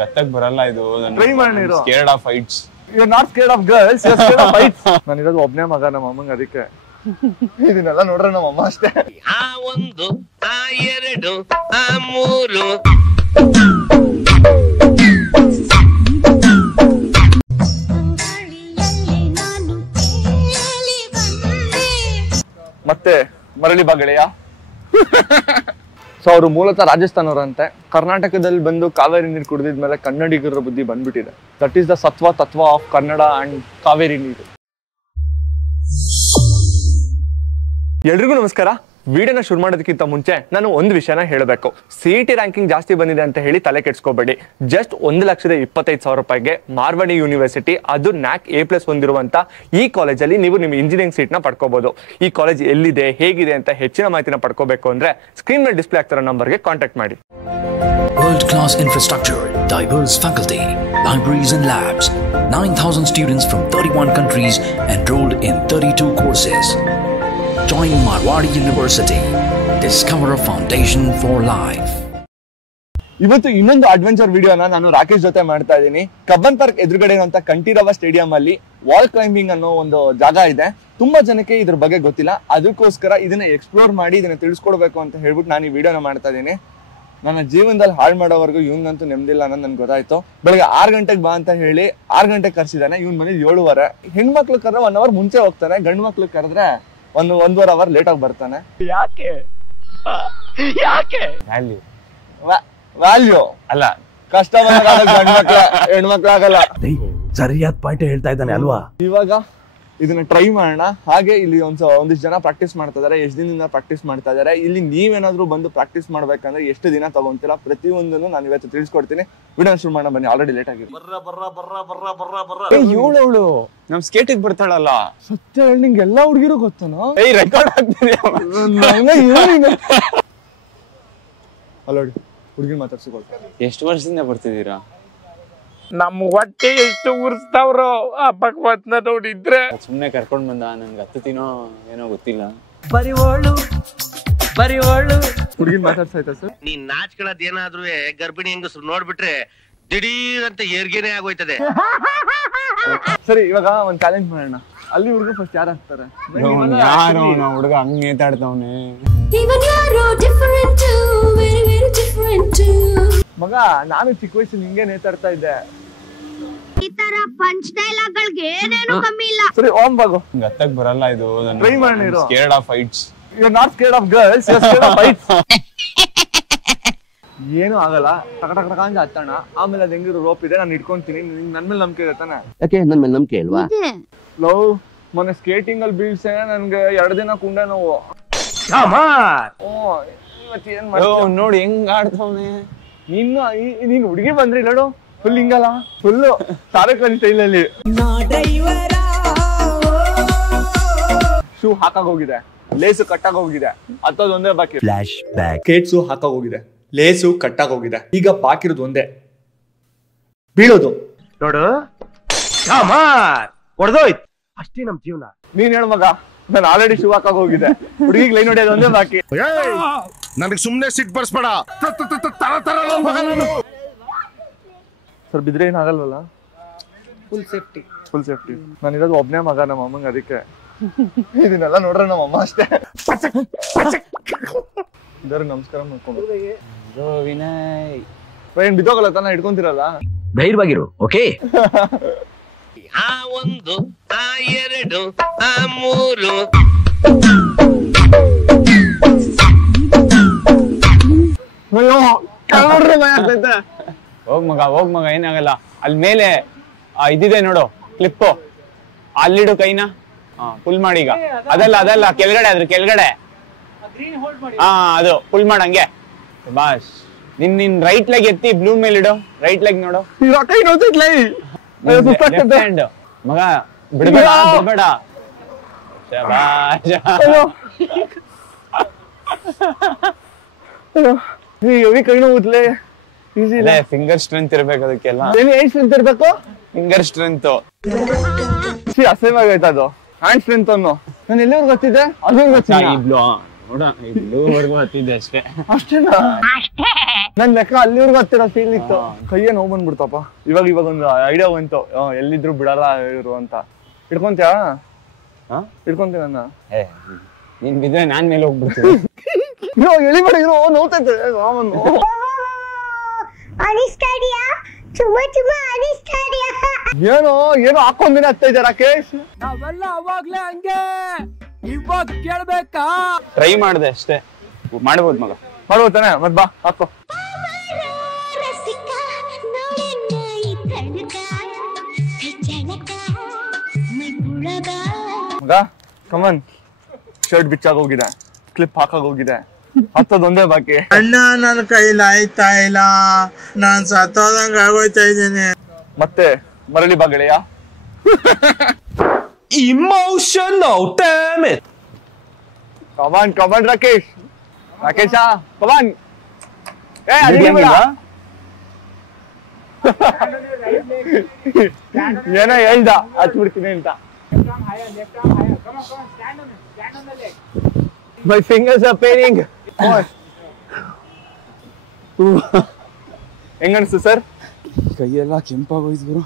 ಗತ್ತಕ್ ಬರಲ್ಲ ಇದು. ಟ್ರೈ ಮಾಡಿ. Scared of heights. You are not scared of girls, you are scared of heights. ನಾನು ಇರೋದು ಒಬ್ನೇ ಮಗ ನಮ್ಮ ಅಮ್ಮಂಗೆ, ಅದಕ್ಕೆ ಇದನ್ನೆಲ್ಲ ನೋಡ್ರೆ ನಮ್ಮ ಅಮ್ಮ ಅಷ್ಟೇ. ಆ ಒಂದು ಆ ಎರಡು ಆ ಮೂರು ಮತ್ತೆ ಮರಳಿ ಬಾ ಗೆಳೆಯ. ಸೊ ಅವರು ಮೂಲತಃ ರಾಜಸ್ಥಾನವರಂತೆ. ಕರ್ನಾಟಕದಲ್ಲಿ ಬಂದು ಕಾವೇರಿ ನೀರು ಕುಡಿದಿದ್ಮೇಲೆ ಕನ್ನಡಿಗರ ಬುದ್ಧಿ ಬಂದ್ಬಿಟ್ಟಿದೆ. ದಟ್ ಈಸ್ ದ ತತ್ವ ಆಫ್ ಕನ್ನಡ ಅಂಡ್ ಕಾವೇರಿ ನೀರು. ಎಲ್ರಿಗೂ ನಮಸ್ಕಾರ. ವಿಡಿಯೋನ ಶುರು ಮಾಡೋದಕ್ಕಿಂತ ಮುಂಚೆ ನಾನು ಒಂದು ವಿಷಯನ ಹೇಳಬೇಕು. CET ರ್ಯಾಂಕಿಂಗ್ ಜಾಸ್ತಿ ಬಂದಿದೆ ಅಂತ ಹೇಳಿ ತಲೆ ಕೆಡಿಸ್ಕೋಬೇಡಿ. ಜಸ್ಟ್ 1,25,000 ರೂಪಾಯಿಗೆ ಮಾರ್ವಾಡಿ ಯೂನಿವರ್ಸಿಟಿ, ಅದು NAC A+ ಹೊಂದಿರುವಂತ ಈ ಕಾಲೇಜಲ್ಲಿ ನೀವು ನಿಮ್ಮ ಇಂಜಿನಿಯರಿಂಗ್ ಸೀಟ್ನ ಪಡ್ಕೋಬಹುದು. ಈ ಕಾಲೇಜ್ ಎಲ್ಲಿದೆ, ಹೇಗಿದೆ ಅಂತ ಹೆಚ್ಚಿನ ಮಾಹಿತಿನ ಪಡ್ಕೋಬೇಕು ಅಂದ್ರೆ ಸ್ಕ್ರೀನ್ ಮೇಲೆ ಡಿಸ್ಪ್ಲೇ ಆಗ್ತಿರೋ ನಂಬರ್ಗೆ ಕಾಂಟ್ಯಾಕ್ಟ್ ಮಾಡಿ. World-class infrastructure, diverse faculty, libraries and labs, 9,000 students from 31 countries enrolled in 32 courses. Join Marwadi University. Discover a foundation for life. ಇವತ್ತು ಇನ್ನೊಂದು ಅಡ್ವೆಂಚರ್ ವಿಡಿಯೋನ ನಾನು ರಾಕೇಶ್ ಜೊತೆ ಮಾಡ್ತಾ ಇದ್ದೀನಿ. ಕಬ್ಬನ್ ಪಾರ್ಕ್ ಎದುರುಗಡೆ ಇರುವಂತ ಕಂಠೀರವ ಸ್ಟೇಡಿಯಂ ಅಲ್ಲಿ ವಾಲ್ ಕ್ಲೈಂಬಿಂಗ್ ಅನ್ನೋ ಒಂದು ಜಾಗ ಇದೆ. ತುಂಬಾ ಜನಕ್ಕೆ ಇದ್ರ ಬಗ್ಗೆ ಗೊತ್ತಿಲ್ಲ. ಅದಕ್ಕೋಸ್ಕರ ಇದನ್ನ ಎಕ್ಸ್ಪ್ಲೋರ್ ಮಾಡಿ ಇದನ್ನ ತಿಳಿಸ್ಕೊಡ್ಬೇಕು ಅಂತ ಹೇಳ್ಬಿಟ್ಟು ನಾನು ಈ ವಿಡಿಯೋನ ಮಾಡ್ತಾ ಇದ್ದೀನಿ. ನನ್ನ ಜೀವನದಲ್ಲಿ ಹಾಳು ಮಾಡೋವರೆಗೂ ಇವ್ನಂತೂ ನೆಮ್ಮದಿಲ್ಲ ಅನ್ನೋದು ನನ್ಗೆ ಗೊತ್ತಾಯ್ತು. ಬೆಳಗ್ಗೆ 6 ಗಂಟೆಗೆ ಬಾ ಅಂತ ಹೇಳಿ 6 ಗಂಟೆಗೆ ಕರ್ಸಿದಾನೆ. ಇವ್ನ ಮನೇಲಿ 7:15. ಹೆಣ್ಮಕ್ಳು ಕರೆದ್ರೆ 1 ಅವರ್ ಮುಂಚೆ ಹೋಗ್ತಾನೆ, ಗಂಡು ಮಕ್ಳು ಕರೆದ್ರೆ 1.5 ಅವರ್ ಲೇಟ್ ಆಗಿ ಬರ್ತಾನೆ. ಯಾಕೆ ವ್ಯಾಲ್ಯೂ ಅಲ್ಲ, ಕಷ್ಟ ಗಂಡು ಮಕ್ಳ ಹೆಣ್ಮಕ್ಳು ಆಗಲ್ಲ. ಸರಿಯಾದ ಪಾಯಿಂಟ್ ಹೇಳ್ತಾ ಇದ್ದಾನೆ ಅಲ್ವಾ. ಇವಾಗ ಇದನ್ನ ಟ್ರೈ ಮಾಡೋಣ. ಹಾಗೆ ಇಲ್ಲಿ ಒಂದಿಷ್ಟು ಜನ ಪ್ರಾಕ್ಟೀಸ್ ಮಾಡ್ತಾ ಇದಾರೆ. ಎಷ್ಟು ದಿನದಿಂದ ಪ್ರಾಕ್ಟೀಸ್ ಮಾಡ್ತಾ ಇದಾರೆ, ಇಲ್ಲಿ ನೀವೇನಾದ್ರೂ ಬಂದು ಪ್ರಾಕ್ಟೀಸ್ ಮಾಡ್ಬೇಕಂದ್ರೆ ಎಷ್ಟು ದಿನ ತಗೊಂತೀರಾ, ಪ್ರತಿಯೊಂದನ್ನು ನಾನು ಇವತ್ತು ತಿಳಿಸ್ಕೊಡ್ತೀನಿ. ವಿಡಿಯೋ ಶುರು ಮಾಡೋಣ ಬನ್ನಿ. ಆಲ್ರೆಡಿ ಲೇಟ್ ಆಗಿದೆ. ಇವಳು ನಮ್ ಸ್ಕೇಟಿಗೆ ಬರ್ತಾಳಲ್ಲ. ಸತ್ಯ ಹೇಳಿ ನಿಂಗೆ ಎಲ್ಲಾ ಹುಡುಗಿರು ಗೊತ್ತನೋ? ರೆಕಾರ್ಡ್ ಆಗ್ತಿದೆ. ಅಲ್ಲ ಹುಡುಗಿ ಮಾತಾಡ್ಸಿಕೊಳ್ತಾರೆ. ಎಷ್ಟು ವರ್ಷದಿಂದ ಬರ್ತಿದ್ದೀರಾ? ನಮ್ಮ ಹೊಟ್ಟೆ ಎಷ್ಟು ಉರ್ಸ್ತಾವ್ರೋ ಆ ಭಗವತ್ನ ನೋಡಿದ್ರೆ. ಸುಮ್ನೆ ಕರ್ಕೊಂಡ್ ಬಂದ, ನನ್ಗೆ ಹತ್ತತಿನೋ ಏನೋ ಗೊತ್ತಿಲ್ಲ. ಬರಿವೋಳು ಹುಡುಗಿ ಮಾತಾಡ್ಸಾಯ್ತಾ ಸರ್? ನೀನ್ ನಾಚ್ಕೊಳ್ಳೋದ್ ಏನಾದ್ರೂ ಗರ್ಭಿಣಿ ಹೆಂಗಸ್ರು ನೋಡ್ಬಿಟ್ರೆ ದಿಢೀರ್ ಅಂತ ಏರ್ಗೇನೆ ಆಗೋಯ್ತದೆ. ಸರಿ, ಇವಾಗ ಒಂದ್ ಚಾಲೆಂಜ್ ಮಾಡೋಣ. ಅಲ್ಲಿ ಹುಡುಗ ಫಸ್ಟ್ ಯಾರು ಆಗ್ತಾರೆ? ಯಾರು ಹುಡುಗ ಹಂಗ್ ನೇತಾಡ್ತವನೆ. ಮಗ, ನಾನು ಚಿಕ್ಕ ವಯಸ್ಸಲ್ಲಿ ಹಿಂಗೆ ನೇತಾಡ್ತಾ ಇದ್ದೆ. ಈ ತರ ಪಂಚ್ ಡೈಲಾಗ್ಗಳಿಗೆ ಏನೇನು ಕಮ್ಮಿ ಇಲ್ಲ. ಸರಿ, ಓಂ ಬಾಗು. ಗತ್ತಕ್ ಬರಲ್ಲ ಇದು. ಟ್ರೈ ಮಾಡಿ. Scared of heights. You are not scared of girls, you are scared of heights. ಏನು ಆಗಲ್ಲ, ಟಕ ಟಕ ಟಕ ಅಂತ ಹತ್ತೋಣ. ಆಮೇಲೆ ಅದ್ ಹೆಂಗಿರೋ ರೋಪ್ ಇದೆ, ನಾನು ಇಟ್ಕೊಂತೀನಿ. ನನ್ ಮೇಲೆ ನಂಬಿಕೆ ಇರುತ್ತಾನೆ? ಯಾಕೆ ನನ್ ಮೇಲೆ ನಂಬಿಕೆ ಇಲ್ವಾ? ಲವ್, ಮೊನ್ನೆ ಸ್ಕೇಟಿಂಗ್ ಅಲ್ಲಿ ಬೀಳ್ಸೆ ನನ್ಗೆ 2 ದಿನ ಕುಂಡೆ ನೋವು. ಇವತ್ತೇನ್ ನೋಡಿ ಹೆಂಗ್ ಆಡ್ತವನೆ. ನೀನ್ ಹುಡುಗಿ ಬಂದ್ರಿ ನೋಡು, ಫುಲ್ ಹಿಂಗಲ್ಲ, ಫುಲ್ ತಾರಕ್ ಅಲಿ ಸ್ಟೈಲ್ ಅಲ್ಲಿ. ಶೂ ಹಾಕಾಗ ಹೋಗಿದೆ, ಲೇಸು ಕಟ್ಟಾಗ ಹೋಗಿದೆ, ಹತ್ತೋದ್ ಒಂದೇ ಬಾಕಿ. Flash back. ಕೇಟ್ಸು ಹಾಕಾಗ ಹೋಗಿದೆ, ಲೇಸು ಕಟ್ಟಾಗ ಹೋಗಿದೆ. ಈಗ ಬಾಕಿರೋದು ಒಂದೇ, ಬೀಳೋದು. ನೋಡು ಹೊಡೆದೋಯ್ತು ಅಷ್ಟೇ ನಮ್ ಜೀವನ. ನೀನ್ ಹೇಳ ಮಗ, ನಾನು ಆಲ್ರೆಡಿ ಶೂ ಹಾಕಾಗ ಹೋಗಿದೆ. ಹುಡುಗಿಗೆ ಲೈನ್ ಹೊಡೆಯೋದು ಒಂದೇ ಬಾಕಿ. ನನಗೆ ಸುಮ್ನೆ ಸಿಟ್ ಬರ್ಸ್ಬೇಡ. ಸರ್, ಬಿದ್ರೆ ಏನಾಗಲ್ವಲ್ಲ? Full safety. ನಾನಿರೋದು ಒಬ್ನೇ ಮಗ ನಮ್ಮ ಅಮ್ಮಂಗೆ, ಅದಕ್ಕೆ ಇದನ್ನೆಲ್ಲ ನೋಡ್ರೆ ನಮ್ಮ ಅಮ್ಮ ಅಷ್ಟೇ. ಇದಾರು ನಮಸ್ಕಾರ ಮಾಡ್ಕೊಂಡು ವಿನಯ್. ಏನ್ ಬಿದ್ದೋಗಲ್ಲ ತಾನ, ಇಟ್ಕೊಂತಿರಲ್ಲ? ಧೈರ್ಯವಾಗಿರು, ಓಕೆ? ಆ ಒಂದು ಆ ಎರಡು ಆ ಮೂರು. ಹೋಗ್ ಮಗ ಏನಾಗಲ್ಲ. ಅಲ್ಲಿ ಮೇಲೆ ಇದಿದೆ ನೋಡು ಕ್ಲಿಪ್ಪು, ಅಲ್ಲಿಡು ಕೈನ. ಫುಲ್ ಮಾಡಿ ಈಗ. ಅದಲ್ಲ ಕೆಳಗಡೆ, ಅದ್ರ ಕೆಳಗಡೆ. ಅದು ಫುಲ್ ಮಾಡಂಗೆ. ಬಾಸ್, ನಿನ್ ರೈಟ್ ಲೆಗ್ ಎತ್ತಿ ಬ್ಲೂ ಮೇಲೆ ಇಡು. ರೈಟ್ ಲೆಗ್ ನೋಡು. ಮಗ ಬಿಡ್ಬೇಡ. ಕೈ ನೋವುತ್ತಲೇ. ಫಿಂಗರ್ ಸ್ಟ್ರೆಂತ್ ಇರ್ಬೇಕು ಅದಕ್ಕೆಲ್ಲ. ಏನ್ ಸ್ಟ್ರೆಂತ್ ಇರ್ಬೇಕು? Finger strength. ಅಸಹ್ಯವಾಗೈತೆ ಅದು. ಹ್ಯಾಂಡ್ ಸ್ಟ್ರೆಂತ್ ಅನ್ನು ನಾನು ಎಲ್ಲಿವರೆಗೂ ಗೊತ್ತಿದ್ದೆ, ಅದು ಗೊತ್ತಿಲ್ಲ. ನೋಡ, ಬ್ಲೂ ವರ್ಗು ಹತ್ತಿದ್ದೆ ಅಷ್ಟೇ. ಅಷ್ಟೇನಾ? ನನ್ ಲೆಕ್ಕ ಅಲ್ಲಿವರೆಗೂ ಹತ್ತಿರ ಫೀಲ್ ಇತ್ತು. ಕೈಯೇ ನೋವು ಬಂದ್ಬಿಡ್ತಪ್ಪ. ಇವಾಗ ಒಂದು ಐಡಿಯಾ ಬಂತು, ಎಲ್ಲಿದ್ರು ಬಿಡಲ್ಲ ಇವರು ಅಂತ. ಹಿಡ್ಕೊಂತ್ಯಾ? ಹಿಡ್ಕೊಂತೀನಿ ನನ್ನ. ನೀನ್ ಬಿದ್ರೆ ನಾನ್ ಮೇಲೆ ಹೋಗ್ಬಿಡ್ತೀನಿ. ಎಳಿಬೇಡ, ಇರೋ ನೋವ್ತೈತೆ ರಾಮನ್ನು. ಏನೋ ಹಾಕೊಂದಿನ ಹತ್ತೈತೆ ರಾಕೇಶ್. ನಾವೆಲ್ಲ ಅವಾಗ್ಲೇ ಹಂಗೆ, ಇವಾಗ ಕೇಳ್ಬೇಕಾ? ಟ್ರೈ ಮಾಡ್ದೆ ಅಷ್ಟೇ, ಮಾಡ್ಬೋದು ಮಗ. ಮಾಡ್ಬೋದು ತಾನೆ? ಮತ್ ಬಾ ಹಾಕೋ. ಮಗ ಕಮನ್, ಶರ್ಟ್ ಬಿಚ್ಚಾಗೋಗಿದೆ, ಕ್ಲಿಪ್ ಹಾಕಾಗೋಗಿದೆ, ಹತ್ತದೊಂದೇ ಬಾಕಿ. ಅಣ್ಣ ನನ್ನ ಕೈಲಿ ಆಯ್ತಾ ಇಲ್ಲ, ನಾನ್ ಸತ್ತೋದಂಗ ಆಗೋಯ್ತಾ ಇದ್ದೇನೆ. ಮತ್ತೆ ಮರಳಿ ಬಾ ಗೆಳೆಯ. Emotional, damn it! ಕಮಾನ್ ರಾಕೇಶ್. ರಾಕೇಶ ಕಮಾನ್. ಏನೋ ಹೇಳ್ದ ಹಚ್ಬಿಡ್ತೀನಿ ಅಂತ. My fingers are paining. ಹೆಂಗನ್ಸ್ತು ಸರ್? ಕೈಯೆಲ್ಲ ಕೆಂಪಾಗೋಯ್ತು ಗುರು.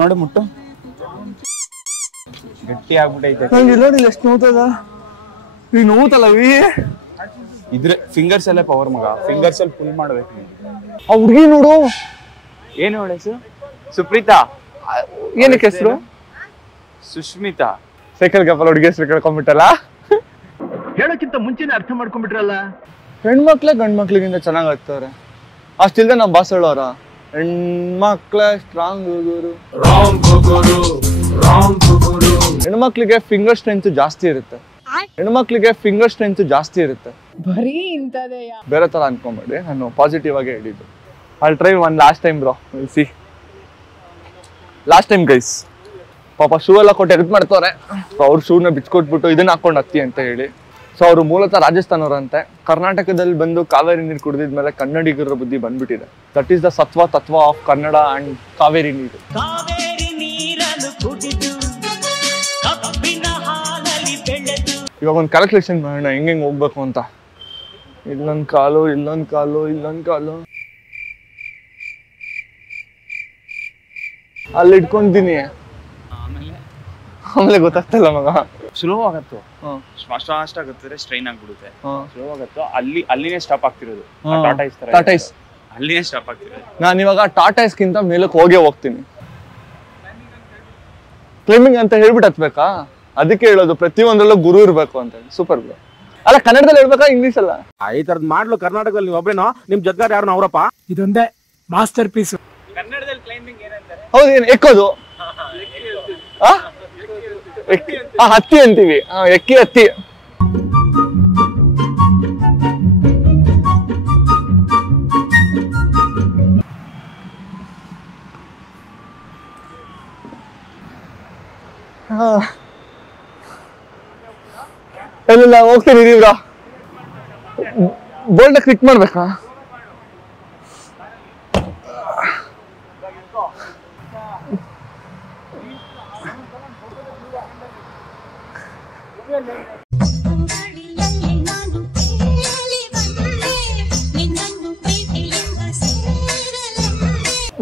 ನೋಡು ಮುಟ್ಟು ಗಟ್ಟಿ ಆಗ್ಬಿಟ್ಟೈತೆ. ನಂಗೆ ಇಲ್ಲ ಎಷ್ಟು ನೋವ್ತದ. ನೀನ್ ನೋವುತ್ತಲ್ಲವಿ ಇದ್ರೆ ಫಿಂಗರ್ಸ್ ಎಲ್ಲ ಪವರ್ ಮಗ. ಫಿಂಗರ್ಸ್ ಅಲ್ಲಿ ಫುಲ್ ಮಾಡ್ಬೇಕು. ಆ ಹುಡುಗಿ ನೋಡು. ಏನು ಅವಳ ಹೆಸರು? ಸುಪ್ರೀತಾ. ಏನಕ್ಕೆ ಹೆಸರು? ಸುಷ್ಮಿತಾ. ಸೈಕಲ್ ಗಪ್ಪಲ್ ಹುಡುಗಿ ಹೆಸರು ಕೇಳ್ಕೊಂಡ್ಬಿಟ್ಟಲ್ಲ. ಹೇಳಕ್ಕಿಂತ ಮುಂಚೆನೆ ಅರ್ಥ ಮಾಡ್ಕೊಂಡ್ಬಿಟ್ರಲ್ಲ. ಹೆಣ್ಮಕ್ಳೇ ಗಂಡ್ಮಕ್ಳಿಗಿಂತ ಚೆನ್ನಾಗ್ ಆಗ್ತಾರೆ. ಅಷ್ಟಿಲ್ದೆ ನಾವು ಬಾಸ್ ಹೇಳೋರ ಹೆಣ್ಮಕ್ಳೇ ಸ್ಟ್ರಾಂಗ್ ಹುಡುಗರು. ಹೆಣ್ಮಕ್ಳಿಗೆ ಫಿಂಗರ್ ಸ್ಟ್ರೆಂತ್ ಜಾಸ್ತಿ ಇರುತ್ತೆ. ಬರೀ ಇಂತದೆಯಾ? ಬೇರೆ ತರ ಅನ್ಕೊಂಬೇಡಿ, ನಾನು ಪಾಸಿಟಿವ್ ಆಗಿ ಹೇಳಿದ್ದು. I'll try one last time bro. We'll see. Last time guys. ಪಾಪ ಶೂ ಎಲ್ಲ ಕೊಟ್ಟು ಎಡ್ ಮಾಡ್ತವ್ರೆ. ಅವ್ರ ಶೂನ ಬಿಚ್ಕೊಟ್ಬಿಟ್ಟು ಇದನ್ನ ಹಾಕೊಂಡು ಹತ್ತಿ ಅಂತ ಹೇಳಿ. ಸೊ ಅವರು ಮೂಲತಃ ರಾಜಸ್ಥಾನವರಂತೆ. ಕರ್ನಾಟಕದಲ್ಲಿ ಬಂದು ಕಾವೇರಿ ನೀರು ಕುಡಿದಿದ್ಮೇಲೆ ಕನ್ನಡಿಗರ ಬುದ್ಧಿ ಬಂದ್ಬಿಟ್ಟಿದೆ. ದಟ್ ಈಸ್ ದ ತತ್ವ ಆಫ್ ಕನ್ನಡ ಅಂಡ್ ಕಾವೇರಿ ನೀರು. ಇವಾಗ ಒಂದು ಕ್ಯಾಲ್ಕುಲೇಷನ್ ಮಾಡೋಣ ಹೆಂಗೆ ಹೋಗ್ಬೇಕು ಅಂತ. ಇಲ್ಲೊಂದು ಕಾಲು ಅಲ್ಲಿ ಇಟ್ಕೊಂತೀನಿ. ಆಮೇಲೆ ಗೊತ್ತಾಗ್ತಲ್ಲ ಮಗ. ಸ್ಲೋ ಆಗತ್ತು, ಫಾಸ್ಟ್ ಆಗುತ್ತೆ, ಸ್ಟ್ರೈನ್ ಆಗ್ಬಿಡುತ್ತೆ. ಸ್ಲೋ ಆಗತ್ತು, ಅಲ್ಲಿನೇ ಸ್ಟಾಪ್ ಆಗ್ತಿರೋದು. ಟಾಟೈಸ್ ಅಲ್ಲಿನೇ ಸ್ಟಾಪ್ ಆಗ್ತಿರೋದು. ನಾನು ಇವಾಗ ಟಾಟೈಸ್ಗಿಂತ ಮೇಲಕ್ಕೆ ಹೋಗ್ತೀನಿ. ಕ್ಲೈಂಬಿಂಗ್ ಅಂತ ಹೇಳ್ಬಿಟ್ಟು ಹತ್ಬೇಕಾ? ಅದಕ್ಕೆ ಹೇಳೋದು ಪ್ರತಿಯೊಂದ್ರಲ್ಲೂ ಗುರು ಇರ್ಬೇಕು ಅಂತ. Super bro. ಅಲ್ಲ ಕನ್ನಡದಲ್ಲಿ ಹೇಳ್ಬೇಕಾ ಇಂಗ್ಲಿಷ್ ಅಲ್ಲ? ಈ ತರದ್ ಮಾಡ್ಲು ಕರ್ನಾಟಕದಲ್ಲಿ ನೀವು ಒಬ್ರೇನೋ, ನಿಮ್ ಜೊತೆಗಾರ ಯಾರು ಅವರಪ್ಪ? ಇದೊಂದೇ ಮಾಸ್ಟರ್ ಪೀಸ್. ಕನ್ನಡದಲ್ಲಿ ಕ್ಲೈಂಬಿಂಗ್ ಏನಂತಾರೆ? ಹೌದು, ಏನು ಎಕ್ಕೋದು? ಹತ್ತಿ ಅಂತೀವಿ. ಎಕ್ಕಿ ಹತ್ತಿ. ಇಲ್ಲ ಹೋಗ್ತೀನಿ ಬ್ರೋ. ಬೋಲ್ಡ್ ಕ್ಲಿಕ್ ಮಾಡ್ಬೇಕಾ?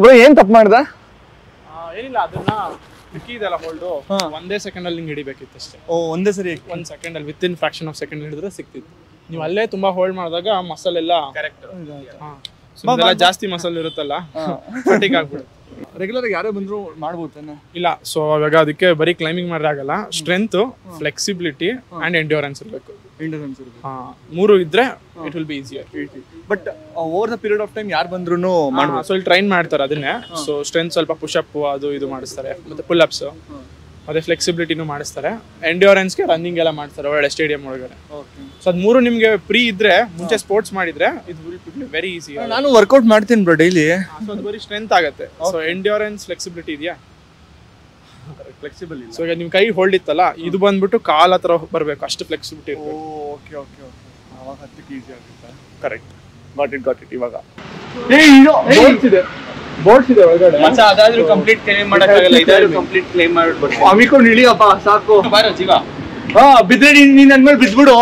ಬ್ರೋ ಏನ್ ತಪ್ಪು ಮಾಡ್ದ? ಏನಿಲ್ಲ, ಅದನ್ನ ಇದೆಲ್ಲ ಹೋಲ್ಡು ಒಂದೇ ಸೆಕೆಂಡ್ ಅಲ್ಲಿ ನಿಂಗೆ ಹಿಡಿಬೇಕಿತ್ತು ಅಷ್ಟೇ. ಒಂದೇ ಸರಿ 1 ಸೆಕೆಂಡ್ ಅಲ್ಲಿ with in fraction of second ಹಿಡಿದ್ರೆ ಸಿಕ್ತಿತ್ತು. ನೀವು ಅಲ್ಲೇ ತುಂಬಾ ಹೋಲ್ಡ್ ಮಾಡಿದಾಗ ಮಸಲ್ ಎಲ್ಲ ಕರೆಕ್ಟ್ ಜಾಸ್ತಿ ಮಸಲ್ ಇರುತ್ತಲ್ಲ, ಫಟಿಗ್ ಆಗ್ಬಿಡುತ್ತೆ. ರೆಗ್ಯುಲರ್ ಯಾರೇ ಬಂದ್ರು ಮಾಡ್ಬೋದು ತಾನೆ? ಇಲ್ಲ, ಸೊ ಅವಾಗ ಅದಕ್ಕೆ ಬರೀ ಕ್ಲೈಂಬಿಂಗ್ ಮಾಡಿದ್ರೆ ಆಗಲ್ಲ. ಸ್ಟ್ರೆಂತ್, ಫ್ಲೆಕ್ಸಿಬಿಲಿಟಿ ಅಂಡ್ ಎಂಡ್ಯೂರೆನ್ಸ್ ಇರಬೇಕು. ಮೂರು ಇದ್ರೆ it will be easier. But over the period of time ಯಾರು ಬಂದ್ರು ಮಾಡ್ಬೋದು. ಸೊ ಇಲ್ಲಿ ಟ್ರೈನ್ ಮಾಡ್ತಾರೆ ಅದನ್ನೇ. ಸೊ ಸ್ಟ್ರೆಂತ್ ಸ್ವಲ್ಪ ಪುಷಪ್ ಅದು ಇದು ಮಾಡಿಸ್ತಾರೆ, ಮತ್ತೆ ಪುಲ್ ಅಪ್ಸ್, ಮತ್ತೆ ಫ್ಲೆಕ್ಸಿಬಿಲಿಟಿನೂ ಮಾಡಿಸ್ತಾರೆ. ಎಂಡ್ಯೂರೆನ್ಸ್ಗೆ ರನ್ನಿಂಗ್ ಎಲ್ಲ ಮಾಡ್ತಾರೆ ಒಳ್ಳೆ ಸ್ಟೇಡಿಯಂ ಒಳಗಡೆ. ಸೊ ಅದ್ ಮೂರು ನಿಮ್ಗೆ ಫ್ರೀ ಇದ್ರೆ, ಮುಂಚೆ ಸ್ಪೋರ್ಟ್ಸ್ ಮಾಡಿದ್ರೆ ಇದು ವಿಲ್ ಬಿ ವೆರಿ ಈಸಿ. ನಾನು ವರ್ಕೌಟ್ ಮಾಡ್ತೀನಿ ಬ್ರೋ ಡೈಲಿ. ಸೊ ಅದು ಬರೀ ಸ್ಟ್ರೆಂತ್ ಆಗುತ್ತೆ. ಸೊ ಎಂಡ್ಯೂರೆನ್ಸ್, ಫ್ಲೆಕ್ಸಿಬಿಲಿಟಿ ಇದೆಯಾ? ಫ್ಲೆಕ್ಸಿಬಲ್. ಸೊ ಈಗ ನಿಮ್ ಕೈ ಹೋಲ್ಡ್ ಇತ್ತಲ್ಲ, ಇದು ಬಂದ್ಬಿಟ್ಟು ಕಾಲ್ ಹತ್ರ ಬರ್ಬೇಕು, ಅಷ್ಟು ಫ್ಲೆಕ್ಸಿಬಿಲಿಟಿ ಇರಬೇಕು. ಓಕೆ ಅವಾಗ ಹತ್ತಕ್ಕೆ ಈಸಿ ಆಗುತ್ತೆ. Correct, got it. ಇವಾಗ ಬೋರ್ಡ್ಸ್ ಇದೆ ಒಳಗಡೆ. ಅದಾದ್ರೂ ಕಂಪ್ಲೀಟ್ ಕ್ಲೈಮ್ ಮಾಡಕ್ಕಾಗಲ್ಲ, ಇದಾದ್ರೂ ಕಂಪ್ಲೀಟ್ ಕ್ಲೈಮ್ ಮಾಡ್ಬಿಟ್ಟು ಅಮಿಕೊಂಡು ಇಳಿಯಪ್ಪ ಸಾಕು. ಬಾರೋ ಜೀವ. ಬಿದ್ರೆ ನೀನ್ ನನ್ಮೇಲೆ ಬಿದ್ಬಿಡು.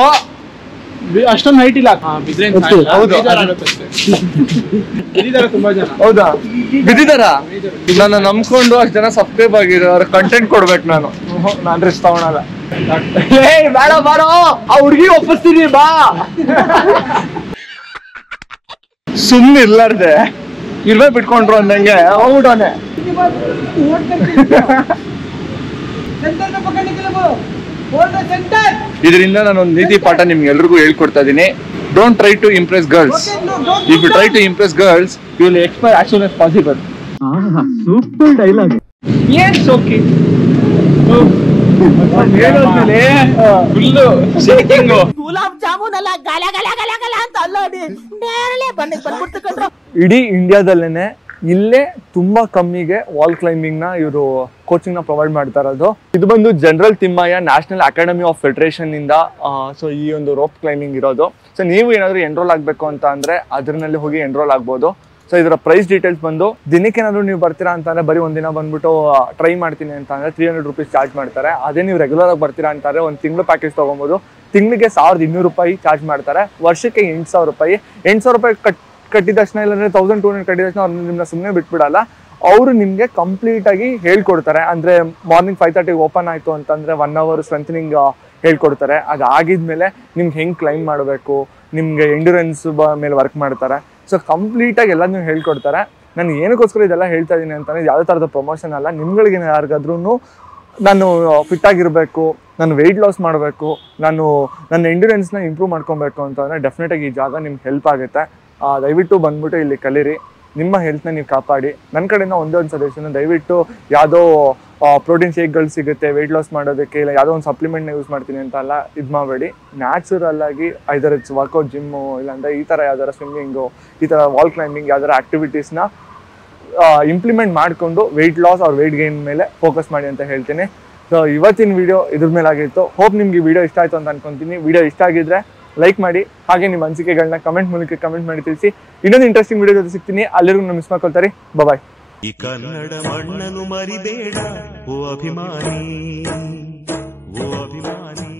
ಅಷ್ಟೊಂದು ಹೈಟ್ ಇಲ್ಲ ಬಿದ್ರೆ ಹೌದು. ತುಂಬಾ ಜನ. ಹೌದಾ ಬಿದ್ದಿದಾರ? ನನ್ನ ನಂಬ್ಕೊಂಡು ಅಷ್ಟು ಜನ ಸಬ್ಸ್ಕ್ರೈಬ್ ಆಗಿರೋ ಅವ್ರ ಕಂಟೆಂಟ್ ಕೊಡ್ಬೇಕು ನಾನು. ನಾನ್ ರಿಸ್ಕ್ ತಗೊಳಲ್ಲ. ಬೇಡ ಬಾರೋ, ಆ ಹುಡ್ಗಿ ಒಪ್ಪಿಸ್ತೀನಿ ಬಾ. ಸುಮ್ನೆ ಇರ್ಲಾರ್ದೆ ಇರ್ಬೇಕು ಬಿಟ್ಕೊಂಡ್ರು ಅಂದಂಗೆ ಹೋಗ್ಬಿಟ್ಟವನೆ. ಇದರಿಂದ ನಾನೊಂದು ನೀತಿ ಪಾಠ ನಿಮ್ಗೆ ಎಲ್ರಿಗೂ ಹೇಳ್ಕೊಡ್ತಾ ಇದೀನಿ. Don't try to impress girls. If you try to impress girls you will expire as soon as possible. Super dialogue. ಏನ್ ಸೋಕಿ ಗುಲಾಬ್ ಜಾಮೂನ್ ಅಲ್ಲ ಗಲ ಗಲ ಗಲ ಗಲ ಅಂತ ಅಲ್ಲಾಡಿ ನೇರಳೆ ಬಂದ್ಬಿಡ್ತು. ಇಡೀ ಇಂಡಿಯಾದಲ್ಲೇನೆ ಇಲ್ಲೇ ತುಂಬಾ ಕಮ್ಮಿಗೆ ವಾಲ್ ಕ್ಲೈಂಬಿಂಗ್ ನ ಇವರು ಕೋಚಿಂಗ್ ನ ಪ್ರೊವೈಡ್ ಮಾಡ್ತಾ ಇರೋದು. ಇದು ಬಂದು general Thimmayya national academy of federation ಇಂದ ಸೊ ಈ ಒಂದು ರೋಪ್ ಕ್ಲೈಂಬಿಂಗ್ ಇರೋದು. ಸೊ ನೀವು ಏನಾದ್ರು ಎನ್ರೋಲ್ ಆಗ್ಬೇಕು ಅಂತ ಅಂದ್ರೆ ಅದ್ರಲ್ಲಿ ಹೋಗಿ ಎನ್ರೋಲ್ ಆಗ್ಬೋದು. ಸೊ ಇದರ ಪ್ರೈಸ್ ಡೀಟೇಲ್ಸ್ ಬಂದು ದಿನಕ್ಕೆ ಏನಾದ್ರು ನೀವು ಬರ್ತೀರಾ ಅಂತಂದ್ರೆ ಬರೀ ಒಂದಿನ ಬಂದ್ಬಿಟ್ಟು ಟ್ರೈ ಮಾಡ್ತೀನಿ ಅಂತ ಅಂದ್ರೆ 300 ರೂಪೀಸ್ ಚಾರ್ಜ್ ಮಾಡ್ತಾರೆ. ಅದೇ ನೀವು ರೆಗ್ಯುಲರ್ ಆಗಿ ಬರ್ತೀರಾ ಅಂತಾರೆ ಒಂದು ತಿಂಗಳು ಪ್ಯಾಕೇಜ್ ತಗೊಬೋದು. ತಿಂಗಳಿಗೆ 1200 ರೂಪಾಯಿ ಚಾರ್ಜ್ ಮಾಡ್ತಾರೆ. ವರ್ಷಕ್ಕೆ 8000 ರೂಪಾಯಿ. 8000 ರೂಪಾಯಿ ಕಟ್ಟಿದ ತಕ್ಷಣ ಇಲ್ಲಾಂದ್ರೆ 1200 ಕಟ್ಟಿದ ತಕ್ಷಣ ಅವ್ರು ನಿಮ್ಮನ್ನ ಸುಮ್ಮನೆ ಬಿಟ್ಬಿಡಲ್ಲ. ಅವರು ನಿಮಗೆ ಕಂಪ್ಲೀಟ್ ಆಗಿ ಹೇಳ್ಕೊಡ್ತಾರೆ. ಅಂದ್ರೆ ಮಾರ್ನಿಂಗ್ 5:30 ಓಪನ್ ಆಯ್ತು ಅಂತಂದ್ರೆ 1 hour ಸ್ಟ್ರೆಂಥನಿಂಗ್ ಹೇಳ್ಕೊಡ್ತಾರೆ. ಅದಾಗಿದ್ಮೇಲೆ ನಿಮ್ಗೆ ಹೆಂಗೆ ಕ್ಲೈಮ್ ಮಾಡಬೇಕು, ನಿಮ್ಗೆ ಎಂಡ್ಯೂರೆನ್ಸ್ ಮೇಲೆ ವರ್ಕ್ ಮಾಡ್ತಾರೆ. ಸೊ ಕಂಪ್ಲೀಟ್ ಆಗಿ ಎಲ್ಲ ನೀವು ಹೇಳ್ಕೊಡ್ತಾರೆ. ನಾನು ಏನಕ್ಕೋಸ್ಕರ ಇದೆಲ್ಲ ಹೇಳ್ತಾ ಇದ್ದೀನಿ ಅಂತಂದ್ರೆ ಯಾವುದೇ ಥರದ ಪ್ರಮೋಷನ್ ಅಲ್ಲ. ನಿಮ್ಗಳಿಗೆ ಯಾರಿಗಾದ್ರೂ ನಾನು ಫಿಟ್ ಆಗಿರಬೇಕು, ನಾನು ವೆಯ್ಟ್ ಲಾಸ್ ಮಾಡಬೇಕು, ನಾನು ನನ್ನ ಎಂಡ್ಯೂರೆನ್ಸ್ನ ಇಂಪ್ರೂವ್ ಮಾಡ್ಕೊಬೇಕು ಅಂತಂದರೆ ಡೆಫಿನೆಟಾಗಿ ಈ ಜಾಗ ನಿಮ್ಗೆ ಹೆಲ್ಪ್ ಆಗುತ್ತೆ. ದಯವಿಟ್ಟು ಬಂದ್ಬಿಟ್ಟು ಇಲ್ಲಿ ಕಲೀರಿ, ನಿಮ್ಮ ಹೆಲ್ತ್ನ ನೀವು ಕಾಪಾಡಿ. ನನ್ನ ಕಡೆಯಿಂದ ಒಂದೇ ಒಂದು ಸಜೆಷನ್, ದಯವಿಟ್ಟು ಯಾವುದೋ ಪ್ರೋಟೀನ್ ಶೇಕ್ಗಳು ಸಿಗುತ್ತೆ ವೆಯ್ಟ್ ಲಾಸ್ ಮಾಡೋದಕ್ಕೆ, ಇಲ್ಲ ಯಾವುದೋ ಒಂದು ಸಪ್ಲಿಮೆಂಟ್ನ ಯೂಸ್ ಮಾಡ್ತೀನಿ ಅಂತ ಅಲ್ಲ, ಇದು ಮಾಡಬೇಡಿ. ನ್ಯಾಚುರಲ್ ಆಗಿ ಐದರ್ ಇಟ್ಸ್ ವರ್ಕೌಟ್ ಜಿಮ್ಮು, ಇಲ್ಲಾಂದರೆ ಈ ಥರ ಯಾವ್ದಾರ ಸ್ವಿಮ್ಮಿಂಗು, ಈ ಥರ ವಾಲ್ ಕ್ಲೈಂಬಿಂಗ್ ಯಾವ್ದಾರ ಆ್ಯಕ್ಟಿವಿಟೀಸ್ನ ಇಂಪ್ಲಿಮೆಂಟ್ ಮಾಡಿಕೊಂಡು ವೆಯ್ಟ್ ಲಾಸ್ ಅವ್ರ ವೆಯ್ಟ್ ಗೇನ್ ಮೇಲೆ ಫೋಕಸ್ ಮಾಡಿ ಅಂತ ಹೇಳ್ತೀನಿ. ಸೊ ಇವತ್ತಿನ ವಿಡಿಯೋ ಇದ್ರ ಮೇಲೆ ಆಗಿತ್ತು. ಹೋಪ್ ನಿಮ್ಗೆ ವಿಡಿಯೋ ಇಷ್ಟ ಆಯಿತು ಅಂತ ಅನ್ಕೊತೀನಿ. ವಿಡಿಯೋ ಇಷ್ಟ ಆಗಿದ್ರೆ ಲೈಕ್ ಮಾಡಿ, ಹಾಗೆ ನಿಮ್ಮ ಅನಿಸಿಕೆಗಳನ್ನ ಕಮೆಂಟ್ ಮೂಲಕ ಕಮೆಂಟ್ ಮಾಡಿ ತಿಳಿಸಿ. ಇನ್ನೊಂದು ಇಂಟ್ರೆಸ್ಟಿಂಗ್ ವಿಡಿಯೋ ಜೊತೆ ಸಿಗ್ತೀನಿ. ಅಲ್ಲಿಗೂ ಮಿಸ್ ಮಾಡ್ಕೊಳ್ತಾರೆ. ಬಾಯ್. ಈ ಕನ್ನಡ ಮಣ್ಣನ್ನು ಮರಿಬೇಡ ಓ ಅಭಿಮಾನಿ, ಓ ಅಭಿಮಾನಿ.